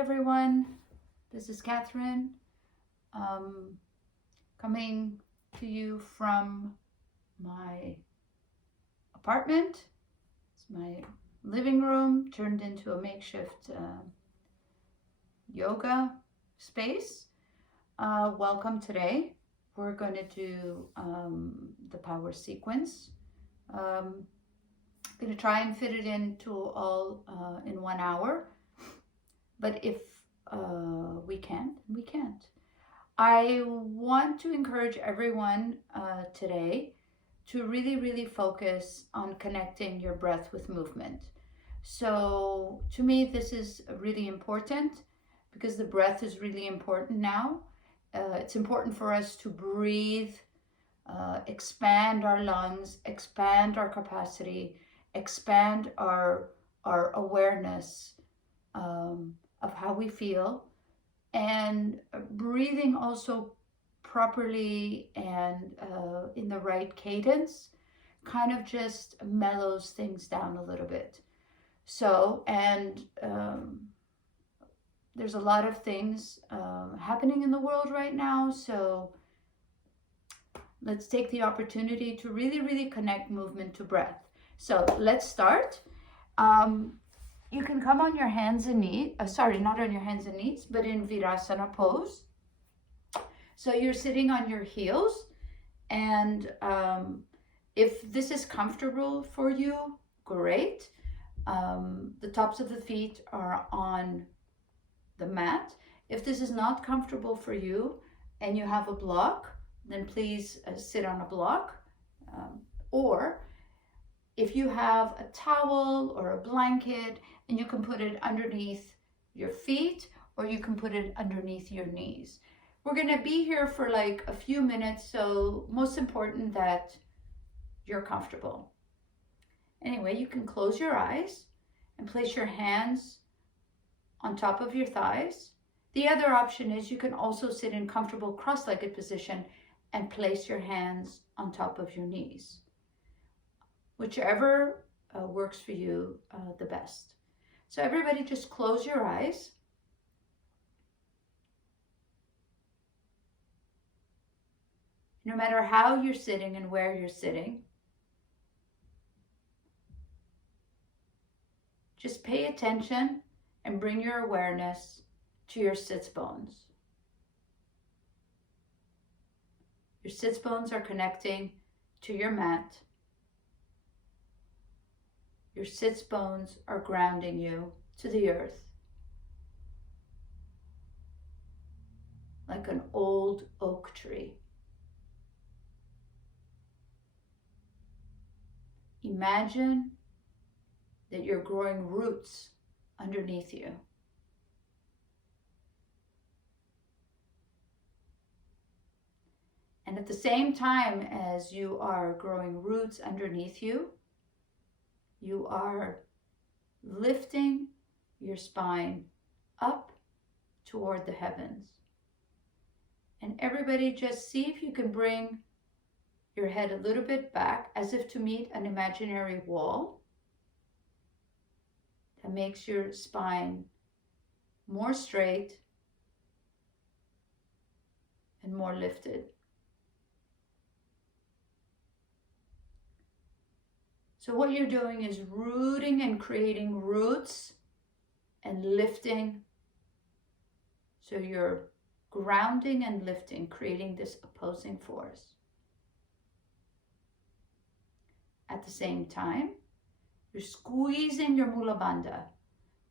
everyone, this is Katherine, coming to you from my apartment. It's my living room turned into a makeshift yoga space. Welcome today. We're going to do the power sequence. I'm going to try and fit it into all in 1 hour. But if we can't, we can't. I want to encourage everyone today to really focus on connecting your breath with movement. So to me, this is really important because the breath is really important now. It's important for us to breathe, expand our lungs, expand our capacity, expand our awareness of how we feel, and breathing also properly and in the right cadence kind of just mellows things down a little bit. So, and there's a lot of things happening in the world right now, so let's take the opportunity to really connect movement to breath. So let's start. You can come on your hands and knees, not on your hands and knees, but in Virasana pose. So you're sitting on your heels, and if this is comfortable for you, great. The tops of the feet are on the mat. If this is not comfortable for you and you have a block, then please sit on a block. Or if you have a towel or a blanket, and you can put it underneath your feet, or you can put it underneath your knees. We're going to be here for like a few minutes, so most important that you're comfortable. Anyway, you can close your eyes and place your hands on top of your thighs. The other option is you can also sit in comfortable cross-legged position and place your hands on top of your knees. Whichever works for you the best. So everybody just close your eyes. No matter how you're sitting and where you're sitting, just pay attention and bring your awareness to your sits bones. Your sits bones are connecting to your mat. Your sits bones are grounding you to the earth like an old oak tree. Imagine that you're growing roots underneath you. And at the same time as you are growing roots underneath you, you are lifting your spine up toward the heavens. And everybody just see if you can bring your head a little bit back as if to meet an imaginary wall that makes your spine more straight and more lifted. So what you're doing is rooting and creating roots and lifting. So you're grounding and lifting, creating this opposing force. At the same time, you're squeezing your Mula Bandha.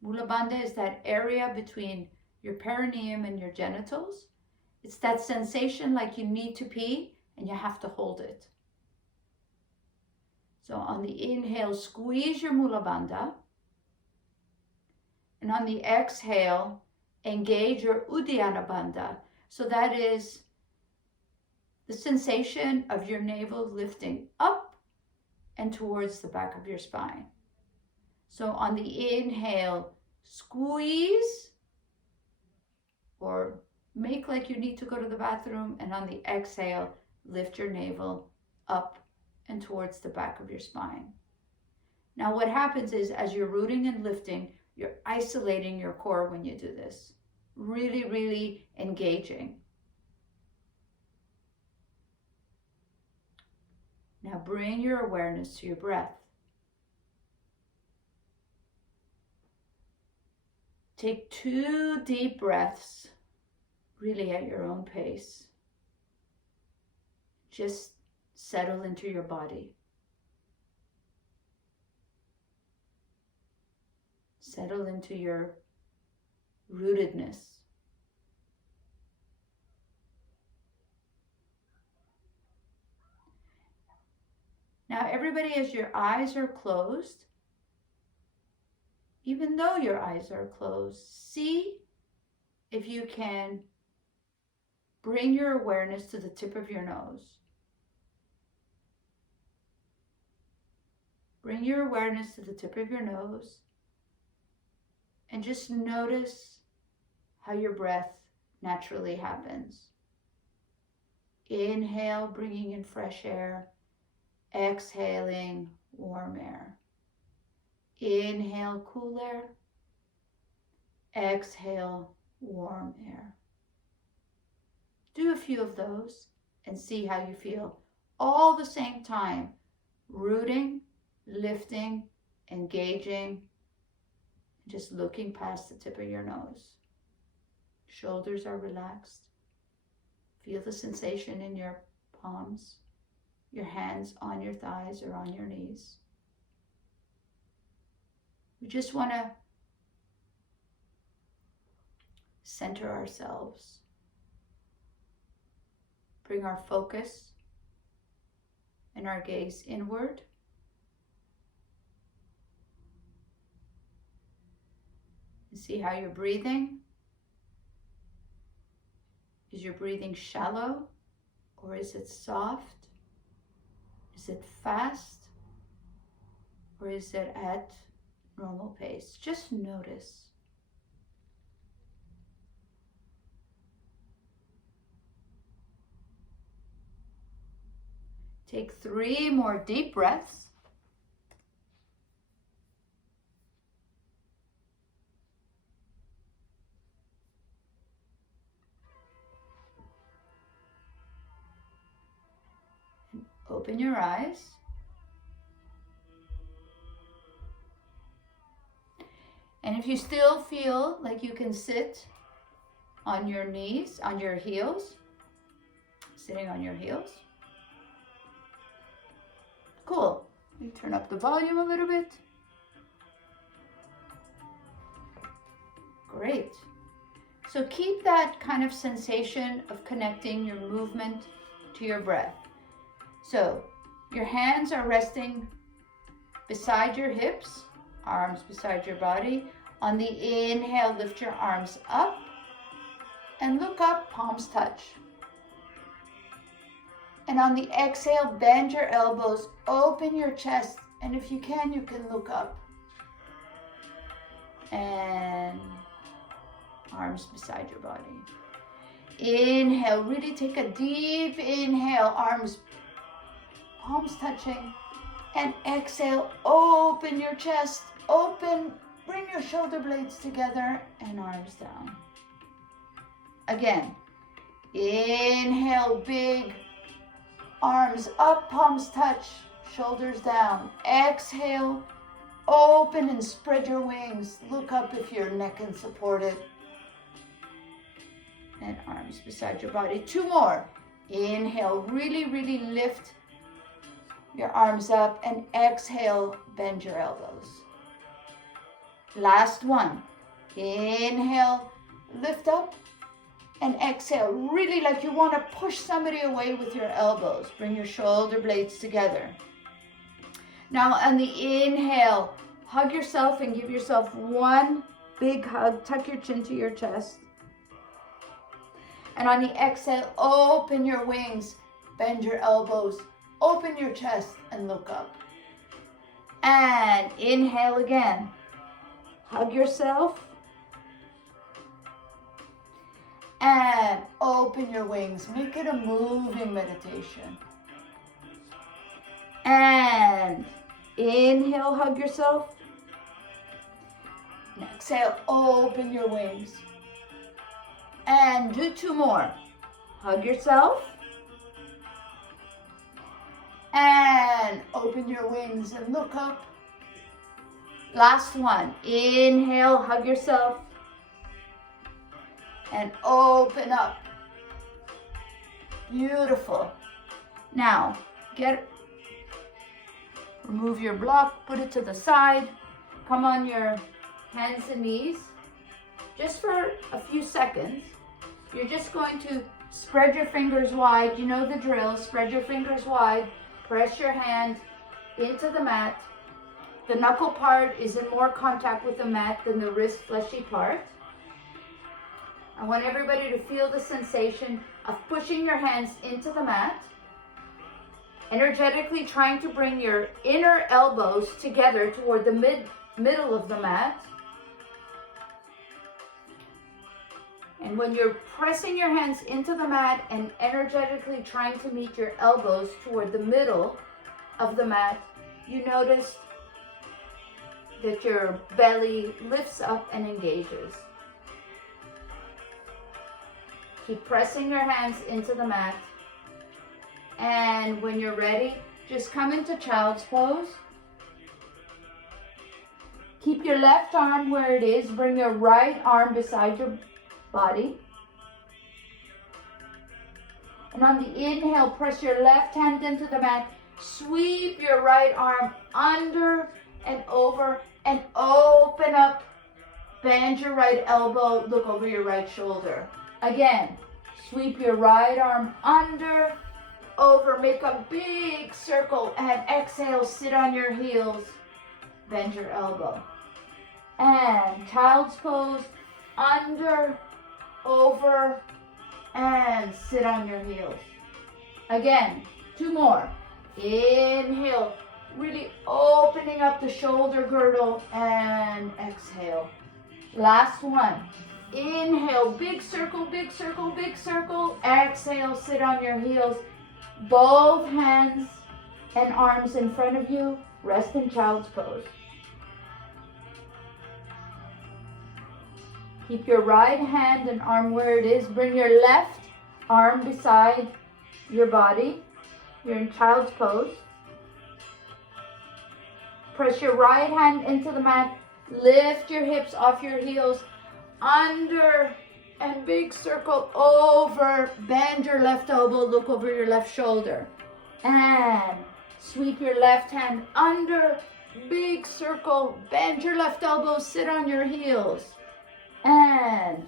Mula Bandha is that area between your perineum and your genitals. It's that sensation like you need to pee and you have to hold it. So on the inhale, squeeze your Mula Bandha. And on the exhale, engage your Uddiyana Bandha. So that is the sensation of your navel lifting up and towards the back of your spine. So on the inhale, squeeze or make like you need to go to the bathroom. And on the exhale, lift your navel up and towards the back of your spine. Now what happens is as you're rooting and lifting, You're isolating your core when you do this. Really, really engaging. Now bring your awareness to your breath. Take 2 deep breaths, really at your own pace. Just settle into your body. Settle into your rootedness. Now everybody, as your eyes are closed, even though your eyes are closed, see if you can bring your awareness to the tip of your nose. Bring your awareness to the tip of your nose and just notice how your breath naturally happens. Inhale, bringing in fresh air. Exhaling, warm air. Inhale, cool air. Exhale, warm air. Do a few of those and see how you feel. All the same time, rooting, lifting, engaging, just looking past the tip of your nose. Shoulders are relaxed. Feel the sensation in your palms, your hands on your thighs or on your knees. We just want to center ourselves. Bring our focus and our gaze inward. And see how you're breathing. Is your breathing shallow or is it soft? Is it fast or is it at normal pace? Just notice. Take 3 more deep breaths. And open your eyes. And if you still feel like you can sit on your knees, on your heels, sitting on your heels. Cool. Let me turn up the volume a little bit. Great. So keep that kind of sensation of connecting your movement to your breath. So your hands are resting beside your hips, arms beside your body. On the inhale, lift your arms up and look up, palms touch. And on the exhale, bend your elbows, open your chest, and if you can look up. And arms beside your body. Inhale, really take a deep inhale, arms, palms touching. And exhale, open your chest, open, bring your shoulder blades together and arms down. Again, inhale, big, arms up, palms touch, shoulders down. Exhale, open and spread your wings. Look up if your neck can support it. And arms beside your body. 2 more. Inhale, really, really lift your arms up, and exhale, bend your elbows. Last one. Inhale, lift up, and exhale, really like you want to push somebody away with your elbows. Bring your shoulder blades together. Now on the inhale, hug yourself and give yourself one big hug. Tuck your chin to your chest. And on the exhale, open your wings, bend your elbows, open your chest and look up. And inhale again. Hug yourself. And open your wings. Make it a moving meditation. And inhale, hug yourself. And exhale, open your wings. And do 2 more. Hug yourself. And open your wings and look up. Last one. Inhale, hug yourself. And open up. Beautiful. Now, remove your block, put it to the side. Come on your hands and knees. Just for a few seconds. You're just going to spread your fingers wide. You know the drill. Spread your fingers wide. Press your hand into the mat. The knuckle part is in more contact with the mat than the wrist fleshy part. I want everybody to feel the sensation of pushing your hands into the mat. Energetically trying to bring your inner elbows together toward the middle of the mat. And when you're pressing your hands into the mat and energetically trying to meet your elbows toward the middle of the mat, you notice that your belly lifts up and engages. Keep pressing your hands into the mat. And when you're ready, just come into child's pose. Keep your left arm where it is. Bring your right arm beside your body. And on the inhale, press your left hand into the mat. Sweep your right arm under and over and open up. Bend your right elbow, look over your right shoulder. Again, sweep your right arm under, over, make a big circle, and exhale, sit on your heels, bend your elbow. And child's pose, under, over, and sit on your heels. Again, 2 more. Inhale, really opening up the shoulder girdle, and exhale. Last one. Inhale, big circle, big circle, big circle. Exhale, sit on your heels. Both hands and arms in front of you. Rest in child's pose. Keep your right hand and arm where it is. Bring your left arm beside your body. You're in child's pose. Press your right hand into the mat. Lift your hips off your heels. Under and big circle over. Bend your left elbow. Look over your left shoulder. And sweep your left hand under. Big circle. Bend your left elbow. Sit on your heels. And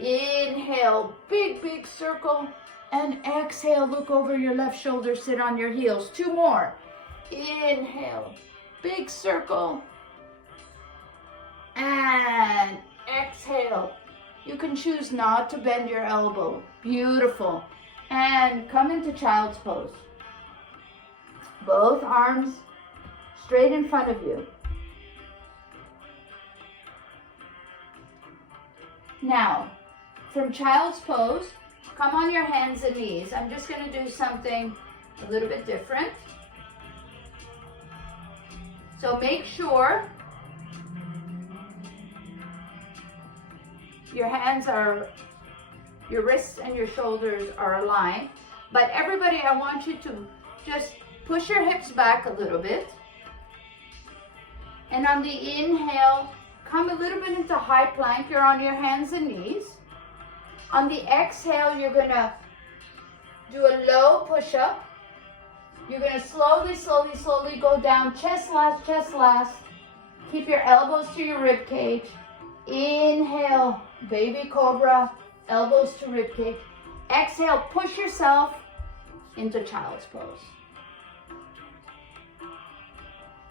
inhale, big circle, and exhale, look over your left shoulder, sit on your heels. 2 more. Inhale, big circle, and exhale. You can choose not to bend your elbow. Beautiful. And come into child's pose. Both arms straight in front of you. Now, from child's pose, come on your hands and knees. I'm just going to do something a little bit different. So make sure your wrists and your shoulders are aligned. But everybody, I want you to just push your hips back a little bit. And on the inhale, come a little bit into high plank. You're on your hands and knees. On the exhale, you're going to do a low push-up. You're going to slowly go down. Chest last. Keep your elbows to your rib cage. Inhale, baby cobra, elbows to rib cage. Exhale, push yourself into child's pose.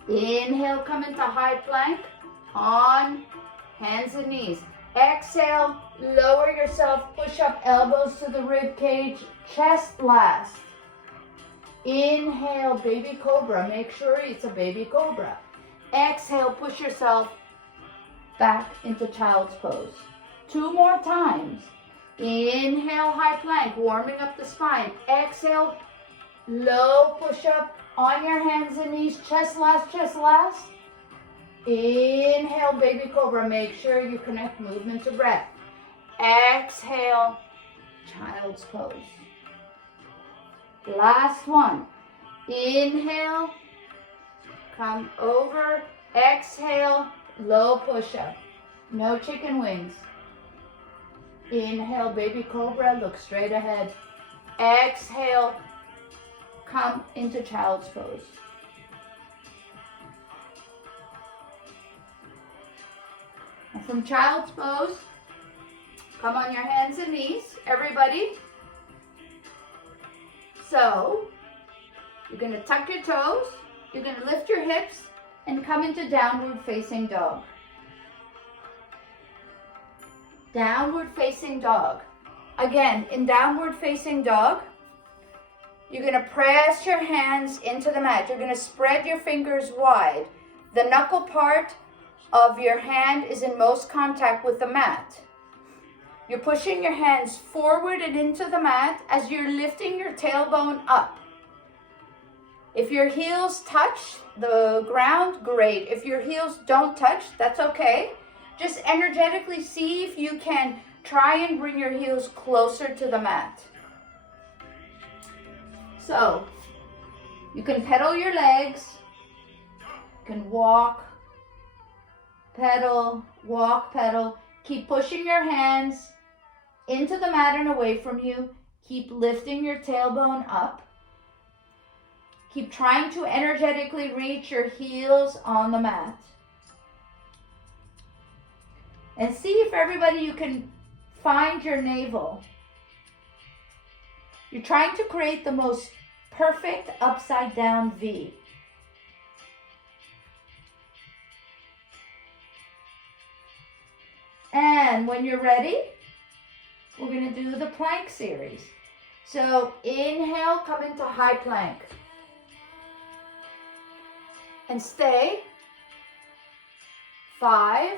Inhale, come into high plank. On hands and knees. Exhale, lower yourself, push up, elbows to the rib cage, chest last. Inhale, baby cobra. Make sure it's a baby cobra. Exhale, push yourself back into child's pose. 2 more times. Inhale, high plank, warming up the spine. Exhale, low push up on your hands and knees, chest last. Inhale, baby cobra. Make sure you connect movement to breath. Exhale, child's pose. Last one. Inhale, come over. Exhale, low push-up. No chicken wings. Inhale, baby cobra. Look straight ahead. Exhale, come into child's pose. And from child's pose, come on your hands and knees, everybody. So, you're going to tuck your toes, you're going to lift your hips, and come into downward facing dog. Downward facing dog. Again, in downward facing dog, you're going to press your hands into the mat. You're going to spread your fingers wide. The knuckle part of your hand is in most contact with the mat. You're pushing your hands forward and into the mat as you're lifting your tailbone up. If your heels touch the ground, great. If your heels don't touch, that's okay. Just energetically see if you can try and bring your heels closer to the mat. So, you can pedal your legs, you can walk, pedal, walk, pedal. Keep pushing your hands into the mat and away from you. Keep lifting your tailbone up. Keep trying to energetically reach your heels on the mat. And see if everybody you can find your navel. You're trying to create the most perfect upside down V. And when you're ready, we're going to do the plank series. So inhale, come into high plank. And stay. 5,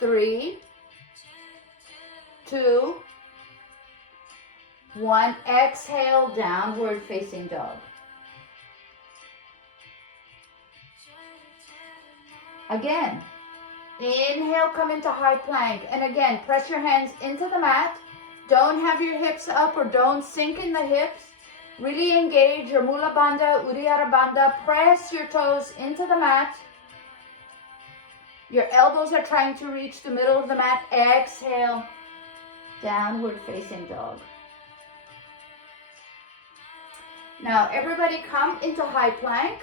3, 2, 1. Exhale, downward facing dog. Again. Inhale, come into high plank. And again, press your hands into the mat. Don't have your hips up or don't sink in the hips. Really engage your Mula Bandha, Uddiyana Bandha. Press your toes into the mat. Your elbows are trying to reach the middle of the mat. Exhale, downward facing dog. Now, everybody come into high plank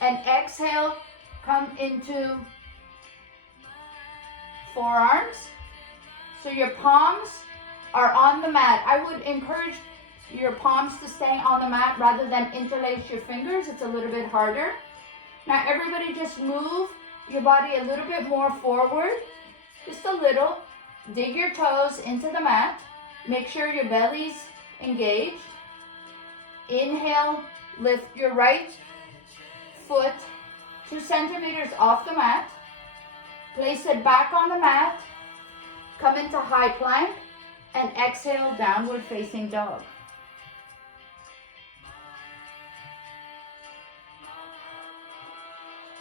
and exhale, come into forearms. So your palms are on the mat. I would encourage your palms to stay on the mat rather than interlace your fingers. It's a little bit harder. Now everybody just move your body a little bit more forward. Just a little. Dig your toes into the mat. Make sure your belly's engaged. Inhale, lift your right foot 2 centimeters off the mat. Place it back on the mat. Come into high plank and exhale, downward facing dog.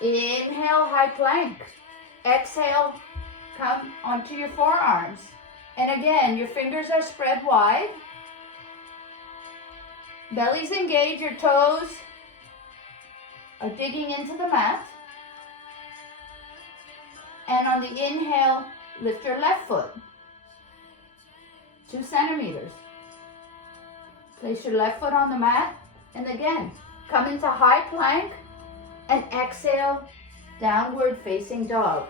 Inhale, high plank. Exhale, come onto your forearms. And again, your fingers are spread wide. Belly's engaged, your toes are digging into the mat. And on the inhale, lift your left foot 2 centimeters. Place your left foot on the mat. And again, come into high plank and exhale, downward facing dog.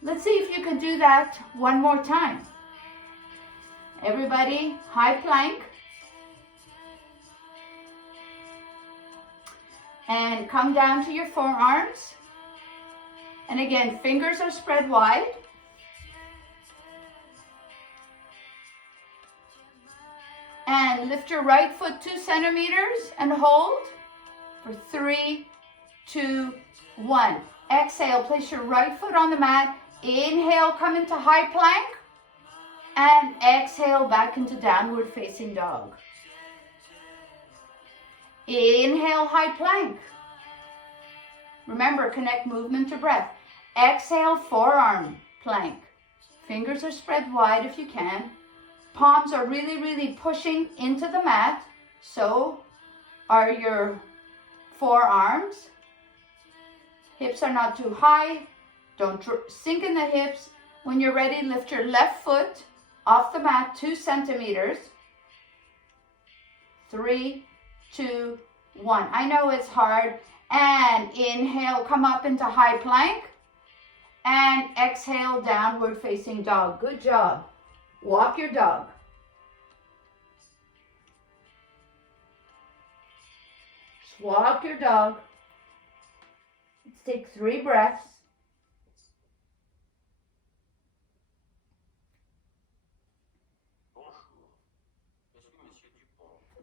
Let's see if you can do that one more time. Everybody, high plank. And come down to your forearms. And again, fingers are spread wide. And lift your right foot 2 centimeters and hold for 3, 2, 1. Exhale, place your right foot on the mat. Inhale, come into high plank. And exhale, back into downward facing dog. Inhale, high plank. Remember, connect movement to breath. Exhale, forearm plank. Fingers are spread wide if you can. Palms are really, really pushing into the mat. So are your forearms. Hips are not too high. Don't sink in the hips. When you're ready, lift your left foot off the mat 2 centimeters. 3, 2, 1. I know it's hard. And inhale, come up into high plank. And exhale, downward facing dog. Good job. Walk your dog. Just walk your dog. Let's take 3 breaths.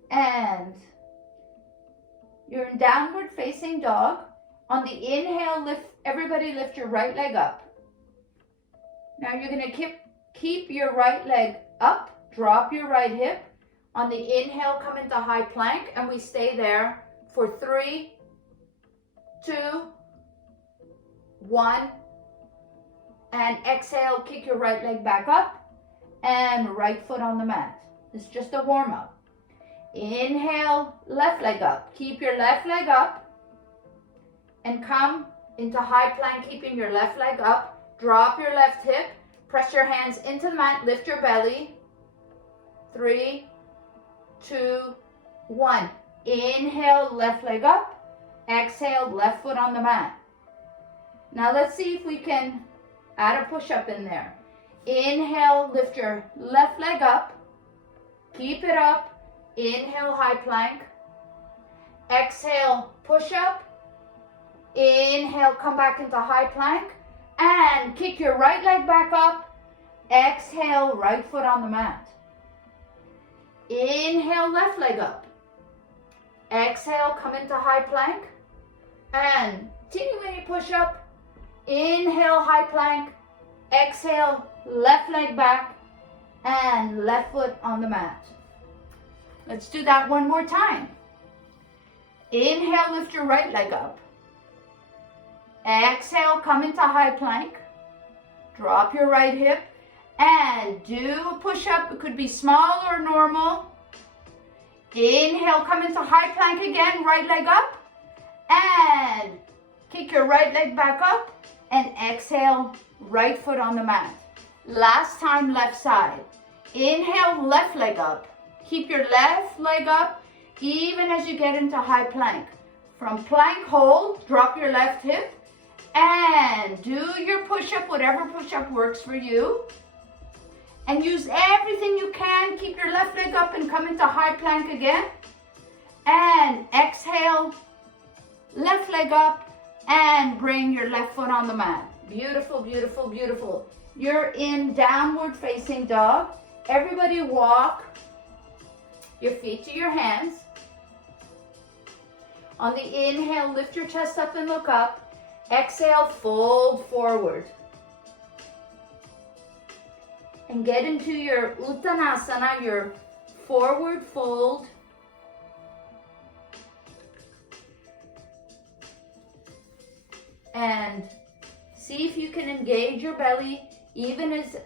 And you're in downward facing dog. On the inhale, everybody lift your right leg up. Now you're going to keep your right leg up, drop your right hip. On the inhale, come into high plank, and we stay there for 3, 2, 1. And exhale, kick your right leg back up, and right foot on the mat. It's just a warm-up. Inhale, left leg up. Keep your left leg up and come into high plank, keeping your left leg up. Drop your left hip. Press your hands into the mat. Lift your belly. 3, 2, 1. Inhale, left leg up. Exhale, left foot on the mat. Now let's see if we can add a push-up in there. Inhale, lift your left leg up. Keep it up. Inhale, high plank. Exhale, push up. Inhale, come back into high plank. And kick your right leg back up. Exhale, right foot on the mat. Inhale, left leg up. Exhale, come into high plank. And teeny weeny push up. Inhale, high plank. Exhale, left leg back. And left foot on the mat. Let's do that one more time. Inhale, lift your right leg up. Exhale, come into high plank. Drop your right hip and do a push-up. It could be small or normal. Inhale, come into high plank again, right leg up. And kick your right leg back up. And exhale, right foot on the mat. Last time, left side. Inhale, left leg up. Keep your left leg up even as you get into high plank. From plank hold, drop your left hip and do your push-up, whatever push-up works for you. And use everything you can. Keep your left leg up and come into high plank again. And exhale, left leg up and bring your left foot on the mat. Beautiful, beautiful, beautiful. You're in downward facing dog. Everybody walk your feet to your hands. On the inhale, lift your chest up and look up. Exhale, fold forward. And get into your Uttanasana, your forward fold. And see if you can engage your belly even as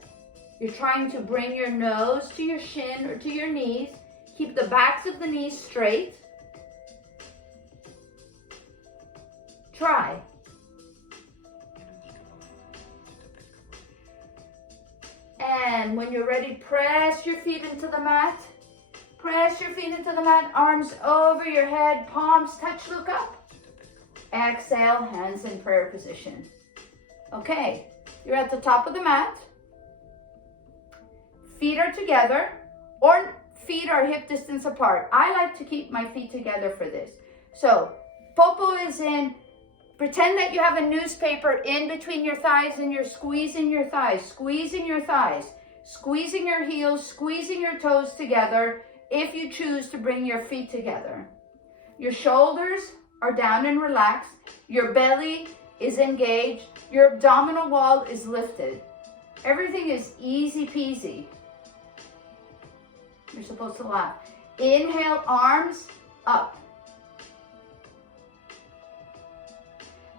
you're trying to bring your nose to your shin or to your knees. Keep the backs of the knees straight. Try. And when you're ready, press your feet into the mat. Press your feet into the mat, arms over your head, palms touch, look up. Exhale, hands in prayer position. Okay, you're at the top of the mat. Feet are together, or feet are hip distance apart. I like to keep my feet together for this. So, popo is in. Pretend that you have a newspaper in between your thighs and you're squeezing your thighs, squeezing your thighs, squeezing your heels, squeezing your toes together if you choose to bring your feet together. Your shoulders are down and relaxed. Your belly is engaged. Your abdominal wall is lifted. Everything is easy peasy. You're supposed to laugh. Inhale, arms up.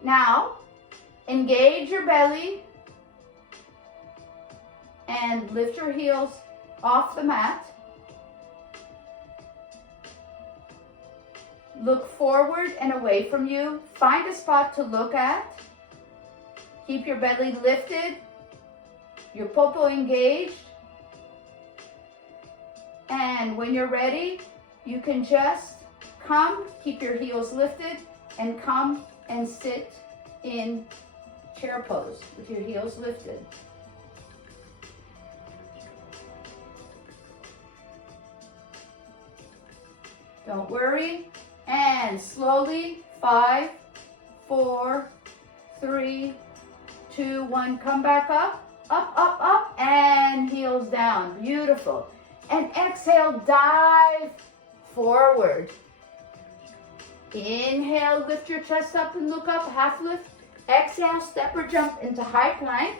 Now, engage your belly and lift your heels off the mat. Look forward and away from you. Find a spot to look at. Keep your belly lifted, your popo engaged. And when you're ready, you can just come, keep your heels lifted, and come and sit in chair pose with your heels lifted. Don't worry. And slowly, 5, 4, 3, 2, 1. Come back up, up, up, up, and heels down. Beautiful. And exhale, dive forward. Inhale, lift your chest up and look up, half lift. Exhale, step or jump into high plank.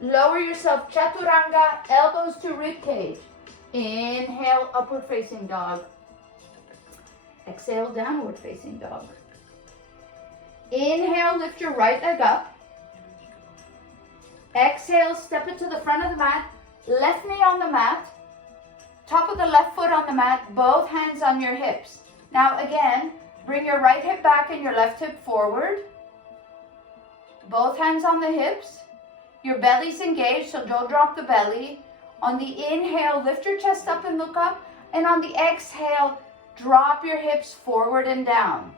Lower yourself, chaturanga, elbows to rib cage. Inhale, upward facing dog. Exhale, downward facing dog. Inhale, lift your right leg up. Exhale, step it to the front of the mat. Left knee on the mat. Top of the left foot on the mat. Both hands on your hips. Now again, bring your right hip back and your left hip forward. Both hands on the hips. Your belly's engaged, so don't drop the belly. On the inhale, lift your chest up and look up. And on the exhale, drop your hips forward and down.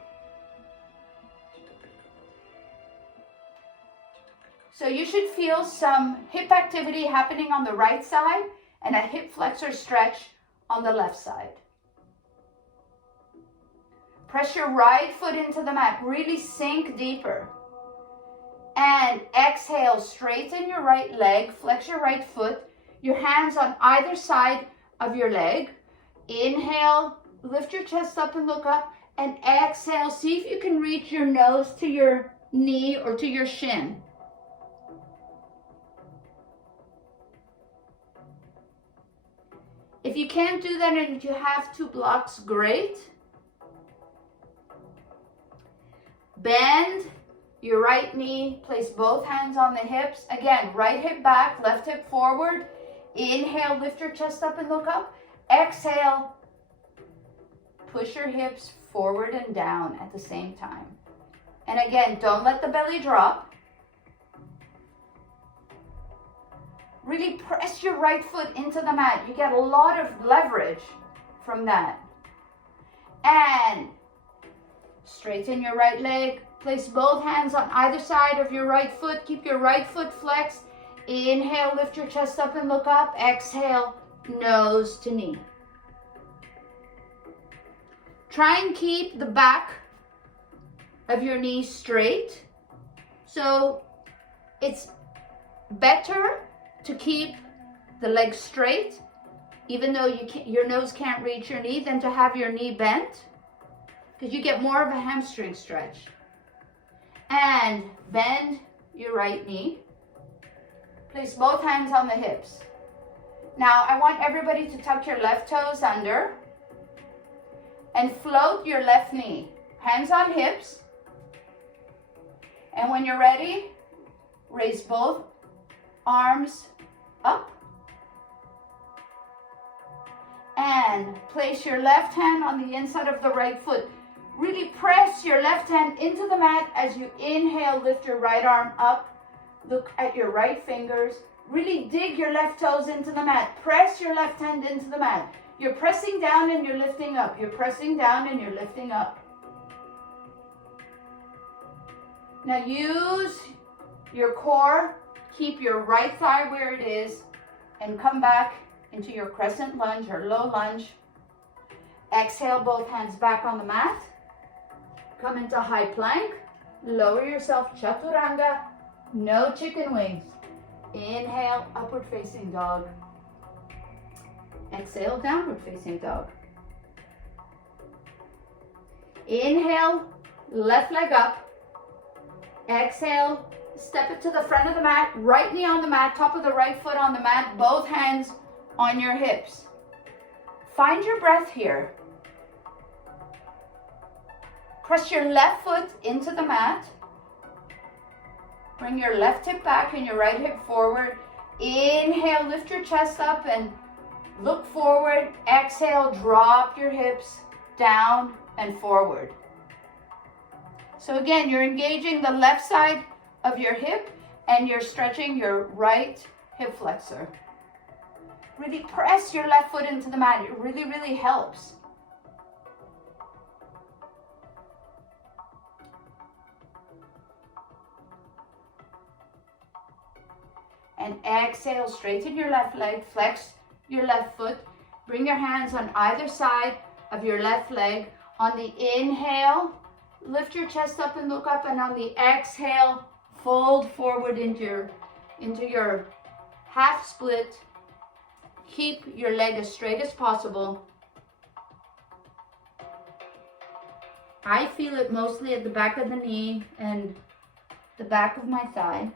So you should feel some hip activity happening on the right side and a hip flexor stretch on the left side. Press your right foot into the mat. Really sink deeper. And exhale, straighten your right leg, flex your right foot, your hands on either side of your leg. Inhale, lift your chest up and look up, and exhale, see if you can reach your nose to your knee or to your shin. If you can't do that and if you have 2 blocks, great. Bend your right knee, place both hands on the hips. Again, right hip back, left hip forward. Inhale, lift your chest up and look up. Exhale, push your hips forward and down at the same time. And again, don't let the belly drop. Really press your right foot into the mat. You get a lot of leverage from that. And straighten your right leg. Place both hands on either side of your right foot. Keep your right foot flexed. Inhale, lift your chest up and look up. Exhale, nose to knee. Try and keep the back of your knee straight. So it's better to keep the leg straight, even though your nose can't reach your knee, than to have your knee bent, because you get more of a hamstring stretch. And bend your right knee. Place both hands on the hips. Now I want everybody to tuck your left toes under and float your left knee. Hands on hips. And when you're ready, raise both arms up. And place your left hand on the inside of the right foot. Really press your left hand into the mat as you inhale, lift your right arm up. Look at your right fingers. Really dig your left toes into the mat. Press your left hand into the mat. You're pressing down and you're lifting up. You're pressing down and you're lifting up. Now use your core. Keep your right thigh where it is and come back into your crescent lunge or low lunge. Exhale, both hands back on the mat. Come into high plank. Lower yourself, chaturanga. No chicken wings. Inhale, upward facing dog. Exhale, downward facing dog. Inhale, left leg up. Exhale, step it to the front of the mat. Right knee on the mat, top of the right foot on the mat. Both hands on your hips. Find your breath here. Press your left foot into the mat. Bring your left hip back and your right hip forward. Inhale, lift your chest up and look forward. Exhale, drop your hips down and forward. So again, you're engaging the left side of your hip and you're stretching your right hip flexor. Really press your left foot into the mat. It really, really helps. And exhale, straighten your left leg, flex your left foot. Bring your hands on either side of your left leg. On the inhale, lift your chest up and look up. And on the exhale, fold forward into your half split. Keep your leg as straight as possible. I feel it mostly at the back of the knee and the back of my thigh.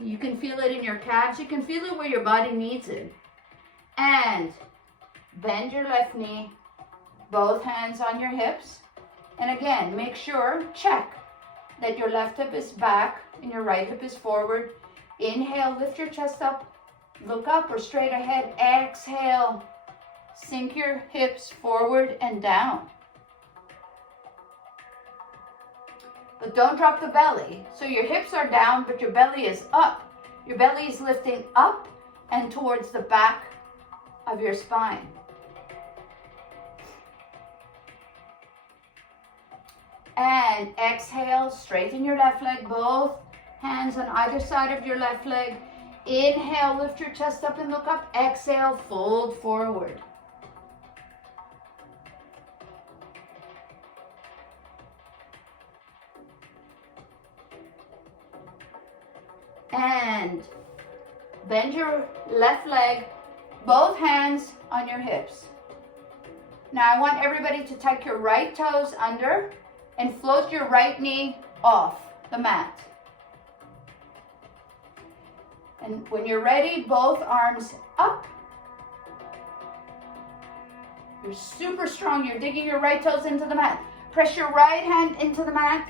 You can feel it in your calves. You can feel it where your body needs it. And bend your left knee, both hands on your hips. And again, make sure, check that your left hip is back and your right hip is forward. Inhale, lift your chest up, look up or straight ahead. Exhale, sink your hips forward and down. But don't drop the belly. So your hips are down, but your belly is up. Your belly is lifting up and towards the back of your spine. And exhale, straighten your left leg, both hands on either side of your left leg. Inhale, lift your chest up and look up. Exhale, fold forward. And bend your left leg, both hands on your hips. Now I want everybody to tuck your right toes under and float your right knee off the mat. And when you're ready, both arms up. You're super strong. You're digging your right toes into the mat. Press your right hand into the mat.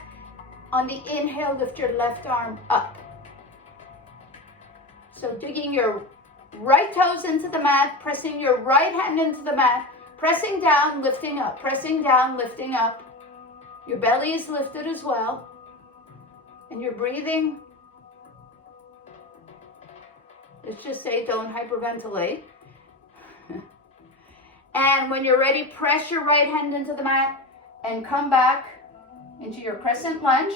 On the inhale, lift your left arm up. So digging your right toes into the mat, pressing your right hand into the mat, pressing down, lifting up, pressing down, lifting up. Your belly is lifted as well. And you're breathing. Let's just say don't hyperventilate. And when you're ready, press your right hand into the mat and come back into your crescent lunge.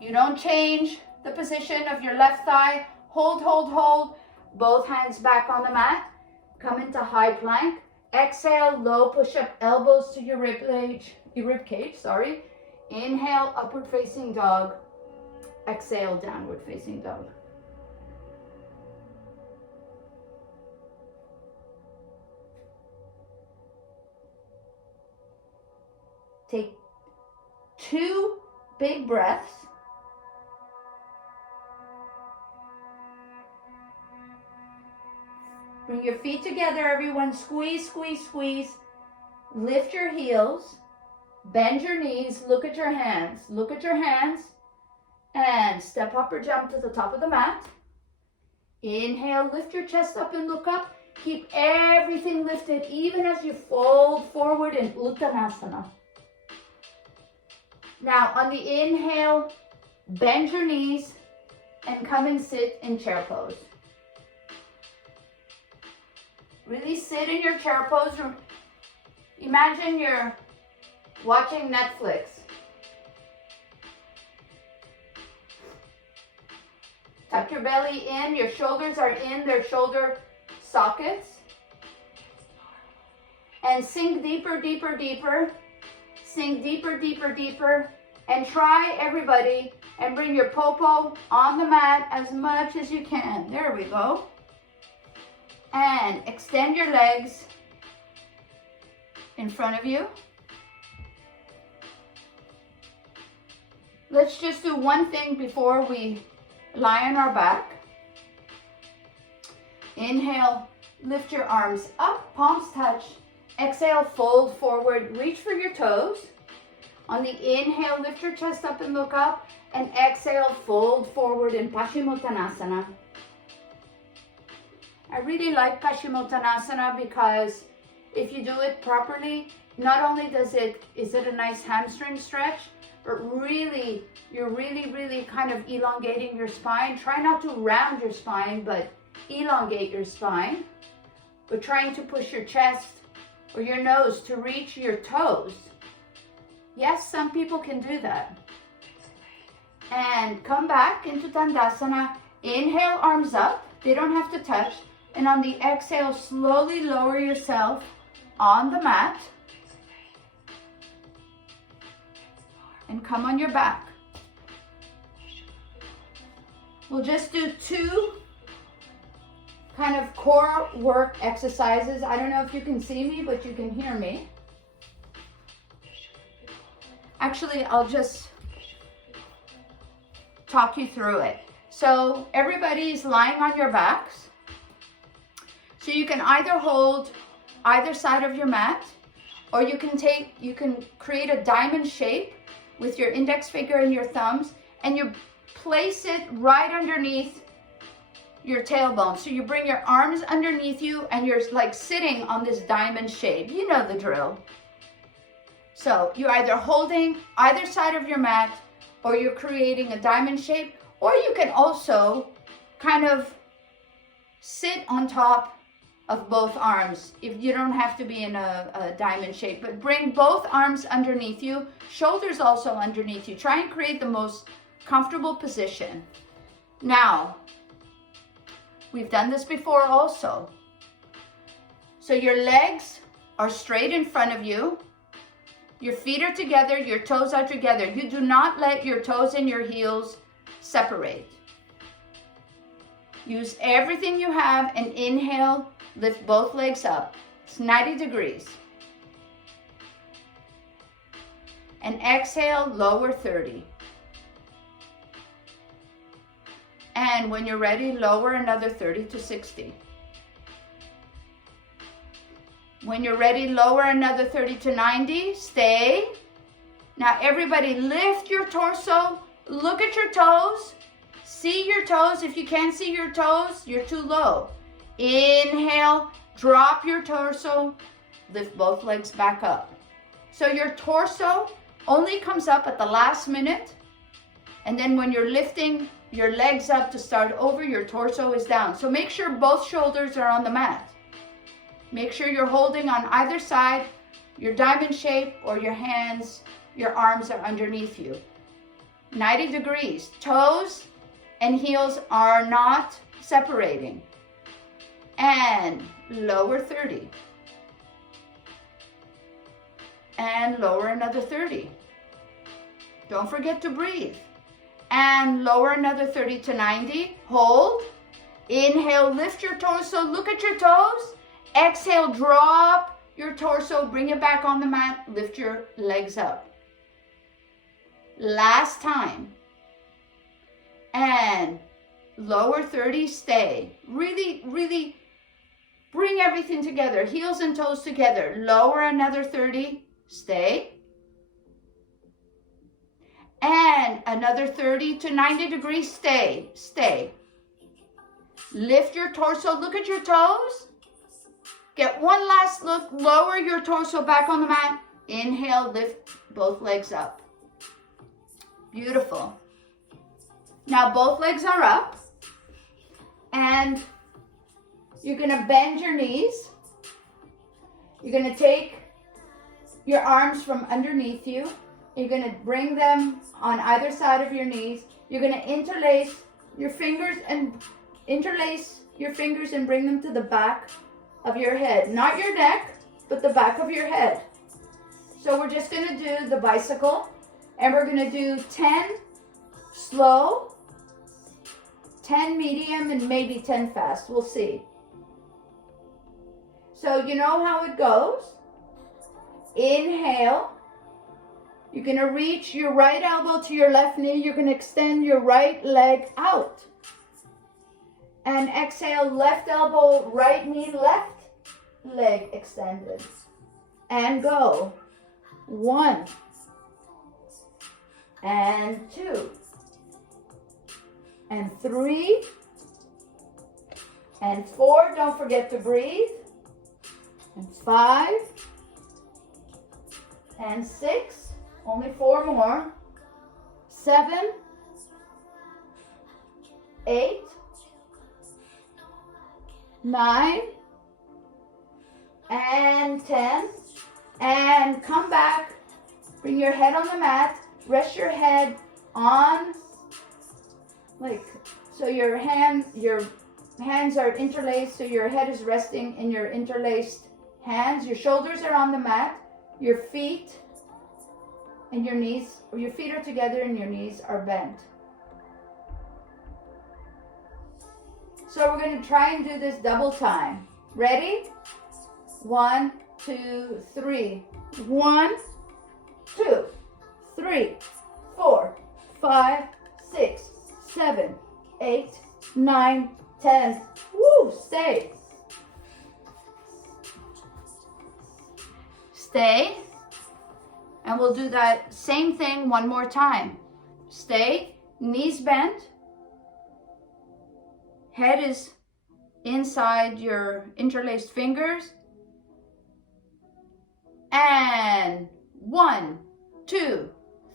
You don't change the position of your left thigh. Hold, hold, hold. Both hands back on the mat. Come into high plank. Exhale, low push-up, elbows to your rib cage. Inhale, upward facing dog. Exhale, downward facing dog. Take 2 big breaths. Bring your feet together, everyone. Squeeze, squeeze, squeeze. Lift your heels. Bend your knees. Look at your hands. Look at your hands. And step up or jump to the top of the mat. Inhale, lift your chest up and look up. Keep everything lifted, even as you fold forward in Uttanasana. Now, on the inhale, bend your knees and come and sit in chair pose. Really sit in your chair pose. Imagine you're watching Netflix. Tuck your belly in. Your shoulders are in their shoulder sockets. And sink deeper, deeper, deeper. Sink deeper, deeper, deeper. And try, everybody, and bring your popo on the mat as much as you can. There we go. And extend your legs in front of you. Let's just do one thing before we lie on our back. Inhale, lift your arms up, palms touch. Exhale, fold forward, reach for your toes. On the inhale, lift your chest up and look up. And exhale, fold forward in Paschimottanasana. I really like Paschimottanasana because if you do it properly, not only is it a nice hamstring stretch, but really, you're really kind of elongating your spine. Try not to round your spine, but elongate your spine. But trying to push your chest or your nose to reach your toes. Yes, some people can do that. And come back into Dandasana. Inhale, arms up. They don't have to touch. And on the exhale, slowly lower yourself on the mat. And come on your back. We'll just do 2 kind of core work exercises. I don't know if you can see me, but you can hear me. Actually, I'll just talk you through it. So everybody's lying on your backs. So you can either hold either side of your mat, or you can create a diamond shape with your index finger and your thumbs, and you place it right underneath your tailbone. So you bring your arms underneath you and you're like sitting on this diamond shape. You know the drill. So you're either holding either side of your mat, or you're creating a diamond shape, or you can also kind of sit on top of both arms. If you don't have to be in a diamond shape, but bring both arms underneath you, shoulders also underneath you. Try and create the most comfortable position. Now, we've done this before also. So your legs are straight in front of you. Your feet are together, your toes are together. You do not let your toes and your heels separate. Use everything you have and inhale, lift both legs up. It's 90 degrees. And exhale, lower 30. And when you're ready, lower another 30 to 60. When you're ready, lower another 30 to 90. Stay. Now everybody lift your torso. Look at your toes. See your toes. If you can't see your toes, you're too low. Inhale, drop your torso. Lift both legs back up. So your torso only comes up at the last minute. And then when you're lifting your legs up to start over, your torso is down. So make sure both shoulders are on the mat. Make sure you're holding on either side, your diamond shape, or your hands, your arms are underneath you. 90 degrees. Toes and heels are not separating. And lower 30. And lower another 30. Don't forget to breathe. And lower another 30 to 90. Hold. Inhale, lift your torso, look at your toes. Exhale, drop your torso, bring it back on the mat, lift your legs up. Last time. And lower 30, stay. Really bring everything together, heels and toes together. Lower another 30, stay. And another 30 to 90 degrees, stay. Lift your torso, look at your toes. Get one last look, lower your torso back on the mat. Inhale, lift both legs up. Beautiful. Now both legs are up. And you're gonna bend your knees. You're gonna take your arms from underneath you. You're gonna bring them on either side of your knees. You're gonna interlace your fingers and bring them to the back of your head. Not your neck, but the back of your head. So we're just gonna do the bicycle, and we're gonna do 10 slow, 10 medium, and maybe 10 fast. We'll see. So you know how it goes. Inhale. You're gonna reach your right elbow to your left knee. You're gonna extend your right leg out. And exhale, left elbow, right knee, left leg extended. and go. 1 and 2 and 3 and 4. Don't forget to breathe. And 5 and 6. Only 4 more. 7, 8, 9, and 10. And come back. Bring your head on the mat. Rest your head on, so your hands are interlaced, so your head is resting in your interlaced hands. Your shoulders are on the mat. Your feet and your knees, or your feet are together and your knees are bent. So we're going to try and do this double time. Ready? 1, 2, 3. 1, 2, 3, 4, 5, 6, 7, 8, 9, 10. Woo! Stay. Stay. And we'll do that same thing one more time. Stay. Knees bent. Head is inside your interlaced fingers. And 1, 2,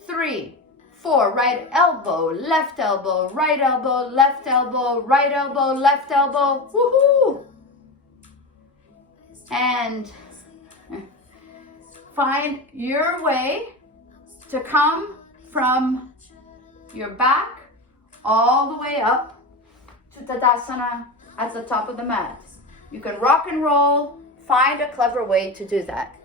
3, 4. Right elbow, left elbow, right elbow, left elbow, right elbow, left elbow. Woohoo! And find your way to come from your back all the way up to Tadasana at the top of the mat. You can rock and roll. Find a clever way to do that.